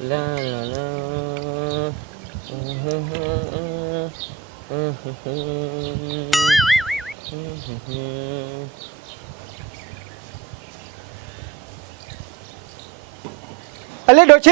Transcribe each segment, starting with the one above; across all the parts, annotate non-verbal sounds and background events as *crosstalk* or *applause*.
La la la. અલે ડોછી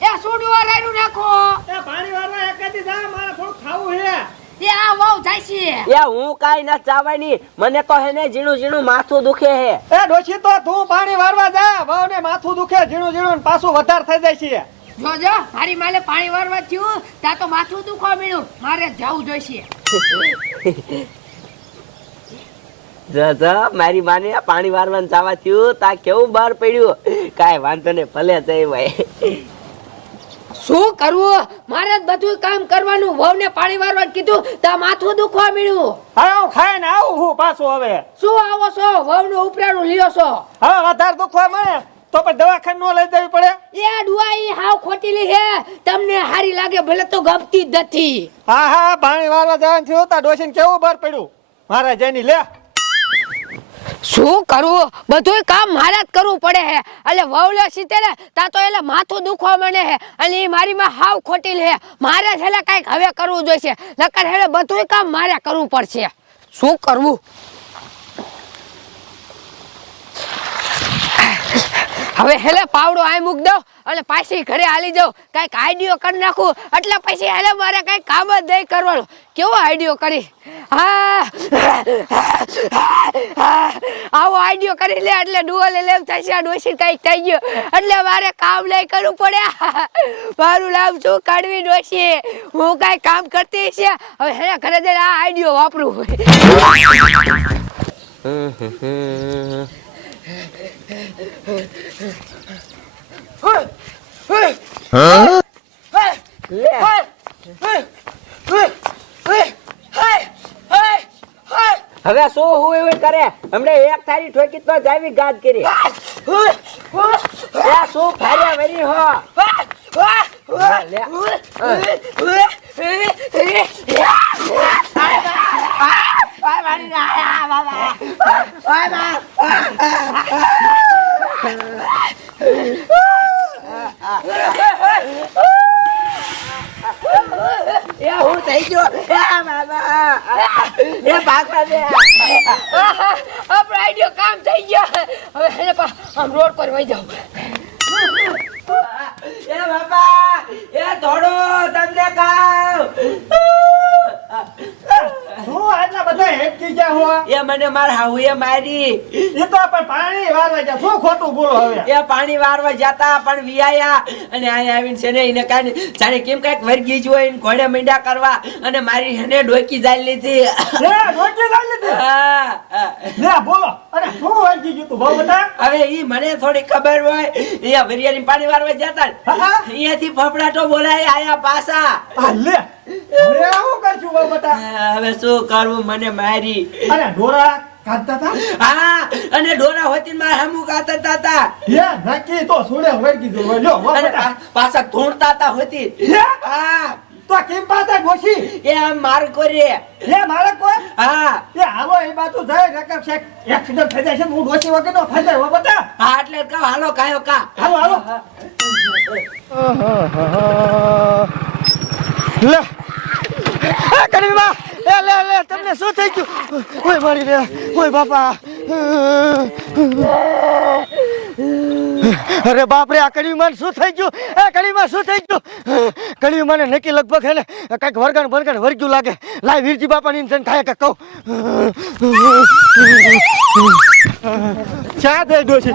એ સુડવા રાયડું નાખો એ પાણી વાળવા એકાદી જા મારે થોડું ખાવું છે આ છે. એ હું કાઈ ના ચાવાની મને તો હેને ઝીણું ઝીણું માથું દુખે હે. એ તો તું પાણી વારવા જા. ભાવને માથું દુખે ઝીણું ઝીણું ને પાછું વધારે થઈ જાય છે. જો જો મારી માલે પાણી વારવા થયું ત્યાં તો માથું દુખવા મળ્યું મારે જવું જોઈશે. *laughs* જ જ મારી માને પાણી વારવાનું ચાવા થયું તા કેવું બહાર પડ્યું? કાઈ વાંધો ને ભલે જઈ ભાઈ. શું કરવું મારે જ બધું કામ કરવાનું. વહુને પાણી વારવા કીધું ત્યાં માથું દુખવા મળ્યું હવે હું ખાઈને આવું હું પાછું હવે. શું આવો છો? વહુનું ઉપરાણું લ્યો છો. હવે વધારે દુખવા મળે તો પણ દવાખાને લઈ જવી પડે? એ ડુઆઈ હાવ ખોટીલી હે. તમને હારી લાગે ભલે તો ગમતી જ નથી. હા હા પાણી વારવા જવાનું થયું તા ડોશીને કેવું બહાર પડ્યું? મારા જઈની લે. શું કરવું બધું કામ મારે જ કરવું પડે હે. એટલે વવલે સીતે ને તા તો એટલે માથું દુખવા માંડે હે. અને એ મારી માં હાવ ખોટી લે. મારે છે કાંઈક હવે કરવું જોઈશે. નકર હેલે બધું કામ મારે કરવું પડશે. શું કરવું? હવે હેલે પાવડો આય મૂક દઉં અને પાછી ઘરે હાલી જાઉં. કાંઈક આઈડિયો કરી નાખું. એટલે પછી હેલે મારે કાંઈક કામ જ નહીં કરવાનું. કેવો આઈડિયો કરી? હા. આવો આઈડિયો કરી લે એટલે ડુઅલ લેમ થશે ડોસી કાંઈક થઈ ગયો. એટલે મારે કામ નહીં કરવું પડે. મારું નામ શું? કાઢવી ડોસી હું કાંઈ કામ કરતી છે હવે હેલે ઘરે જઈને આ આઈડિયો વાપરું. હવે શું હું એવું કરે? હમણે એક થારી ઠોકી તો જાવી ગાદ કરી. શું ફાર્યા વરી હા, લે. એ હું થઈ ગયો એ બાબા, એ ભાગવા દે આપણો આઈડિયો કામ થઈ ગયો હવે પા આમ રોડ પર વહી જાઉં એ બાબા એ થોડો man હેટકી ગયા હો એ મને માર હાઉએ મારી. એ તો પણ પાણી વારવા ગયા. શું ખોટું બોલો હવે? એ પાણી વારવા જતા પણ વિયાયા અને અહીંયા આવીને છે ને એને કાંઈ જાણે કેમ કાંઈક વર્ગી જો એને ઘોડે મીંડા કરવા. અને મારી હેને ડોકી જાય લીધી. લે ડોકી જાય લીધી? હા. લે બોલો. અરે શું વર્ગી ગયું તું? બહુ બધા હવે ઈ મને થોડી ખબર હોય. અહીંયા વરિયાની પાણી વારવા જતા. અહીંયાથી ફફડાટો બોલાય આયા પાછા. આ લે. હવે શું કરવું મને મારી અરે ઢોરા કાઢતા તા? હા અને ડોરા હોતી માર હમુ કાતરતા હતા હે નક્કી તો સુડે વળગી જો અને પા- પાછા ધૂણતા તા હોતી હા? તો કેમ પાતા ગોશી એ આમ માર કરે. એ મારે કો હા. એ હાલો એ બાજુ જાય રકમ છે એક્સિડન્ટ થઈ જાય છે હું ડોશી વગર નો થઈ હો બતા હા એટલે કહો હાલો કાયો કા. હાલો હાલો. લે. એ કડીમાં એ લે લે, તમને શું થઈ ગયું? ઓય મારી રે, ઓય બાપા. અરે બાપ રે, આ કડીમાં શું થઈ ગયું? એ કડીમાં શું થઈ ગયું? કડીમાં નક્કી લગભગ હે ને, કંઈક વરગાણ વરગાણ વર્ગ્યું લાગે. લાય વીરજી બાપાની જન થાય કે કહું. ચા દે ડોશી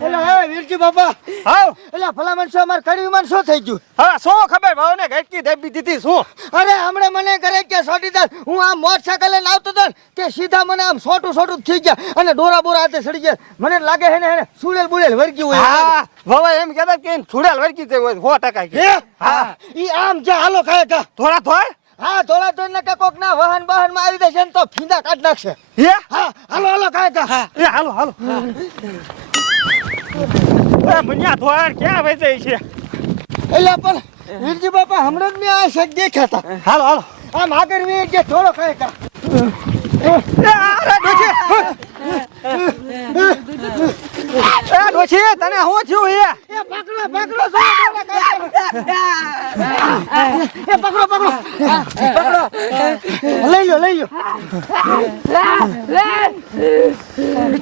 એટલે હવે વીરજી બાપા. હાવ એલા ભલામણ શું? અમાર કડીમાં શું થઈ ગયું? હા શું ખબર? ભાવને ઘટકી દેબી દીધી શું? અરે હમણે મને કરે કે સોટીદાર હું આમ મોટરસાઇકલ લઈને આવતો હતો કે સીધા મને આમ સોટું સોટું થઈ ગયા અને ડોરા બોરા હાથે સડી ગયા. મને લાગે હે ને સુડેલ બુડેલ વર્ગી હોય હા વાવા એમ કહેતા કે સુડેલ વર્ગી થઈ હોય 100% કે. હા? ઈ આમ જે હાલો ખાય કા થોડા થોડ? આ ધોળા ધોઈ છે બાપા હમણાં જ મેં હતા. હાલો હાલો. આ માગર વે જે તને હું થયું એ? પકડો પકડો એ પકડો પકડો. પકડો. લઈ લો લઈ લો.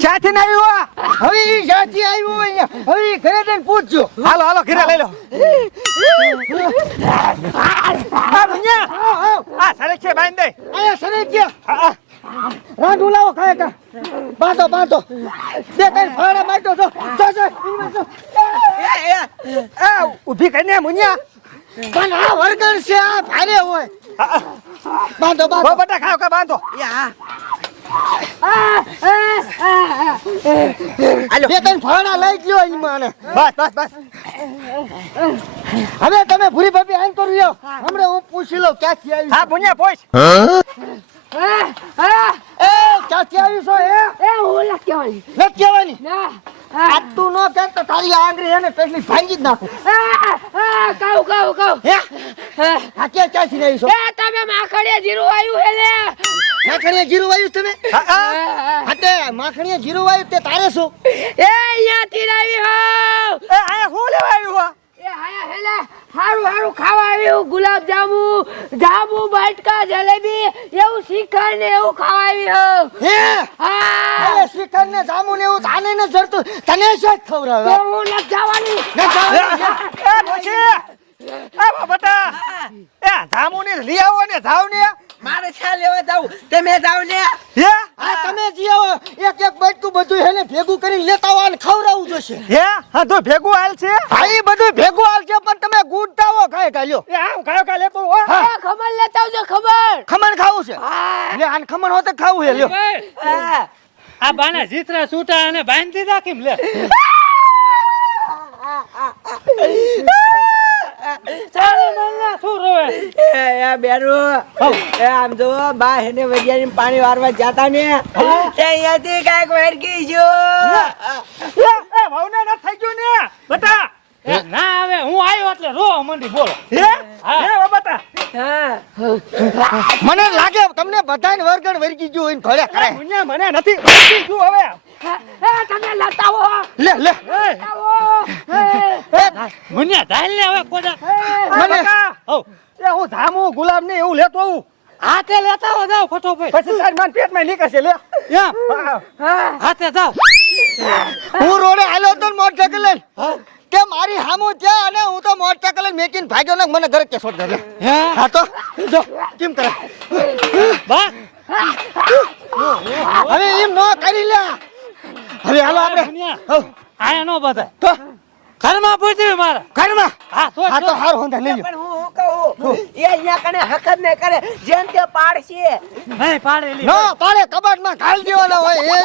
ચાથી ને આવ્યો? હવે ચાથી આવ્યો અહીંયા? હવે ઘરે જઈને પૂછજો. હાલો હાલો ઘરે લઈ લો. આ સરે છે બાંધે. આ સરે રાંધુ લાવો ખાય કા. બાંધો બાંધો. બે કઈ ફાડા મારતો છો. જો જો. આ ઊભી કરીને મુનિયા. પણ આ વરગણ છે આ ભારે હોય. બાંધો બાંધો. બટા ખાવ કે બાંધો? બે કઈ ફાડા લઈ ગયો ઈમાં ને. બસ બસ બસ. હવે તમે ભૂરી ભાભી આઈન તો રહ્યો હમણાં હું પૂછી લઉં ક્યાંથી આવી હા ભુંજા પોઈશ છો એ એ હું નથી કહેવાની. નથી કહેવાની ના. આ તું નો કે તો તારી આંગળી એને પેટલી ભાંગી જ નાખું. કાઉ કહું, કહું. હે? આ, કે ક્યાંથી આવી છો? એ તમે માખણીએ જીરું આવ્યું હે લે. માખણીએ જીરું વાયું તમે? હા, હા. હા તે માખણીએ જીરું આવ્યું તે તારે શું? એ અહીંયા થી આવી એ આયા હું લેવા આવ્યું હો એ હાયા હેલે હારું હારું ખાવા આવ્યું ગુલાબ જાંબુ જાંબુ બટકા જલેબી એવું શિખર ને એવું ખાવા આવ્યું હે? હા. અરે ને જાંબુ ને એવું તાને ન જરતું તને શું તો હું જવાની. ન જવાની. એ ડોશી એ બટા એ જામુની લઈ આવો ને જાવ ને મારે શા લેવા જાવ. તમે જાવ ને હે આ તમે જીઓ એક બધું હેને ભેગું કરીને લેતા આવો અને ખવડાવવું જોશે. હે? હા તો ભેગું હાલ છે. હા એ બધું ભેગું આવશે પણ તમે ગુડતા હો ખાય ખાલ્યો એ આમ કયો કા લેતો હો. હા ખબર લેતા આવજો ખબર ખમણ ખાવું છે? હા. લે આન ખમણ હોતે ખાવું હે લ્યો. આ બાના જીતરા છૂટા અને બાંધી દીધા કેમ લે ચાલો નલ્લા શું રોવે એ, એ એ આમ જો બા હેને વૈજ્ઞાનિક પાણી વારવા જાતા ને અહીંયાથી કાંઈક વરગી ગયો એ એ ન થઈ ગયું ને બટા ના આવે હું આવ્યો એટલે રો મંડી બોલો હે હે બટા મને લાગે તમને બધાને વરગણ વરગી ગયું હોય કરે મને નથી ગયું હવે તમે લતાવો લે લે. લેતા મુન્યા ધાલ ને હવે કોડા મને મને હો એ હું ધામો ગુલાબ ને એવું લેતો આવું. હાથે લેતા આવો જાઓ ભાઈ પછી તારી માન પેટમાં નીકળશે લે. હા. હાથે જાવ હું રોડે હાલ્યો તો મોટ લઈને. કે મારી હામો ત્યાં અને હું તો મોટરસાઇકલ લઈને મેકીને ભાગ્યો ને મને ઘરે કેસો દે. હે? હા તો જો કેમ કરે? બા. હવે એમ નો કરી લે. હવે હાલો આપણે. આયા નો બધા તો ઘરમાં પૂછ્યું મારા? ઘરમાં? હા તો હા તો હાર હોંધા લઈ પણ હું હું કહું એ અહીંયા કને હકત ને કરે. જેમ કે પાડશે. નહીં પાડેલી નો પાડે કબાટમાં ઘાલ દેવાના હોય એ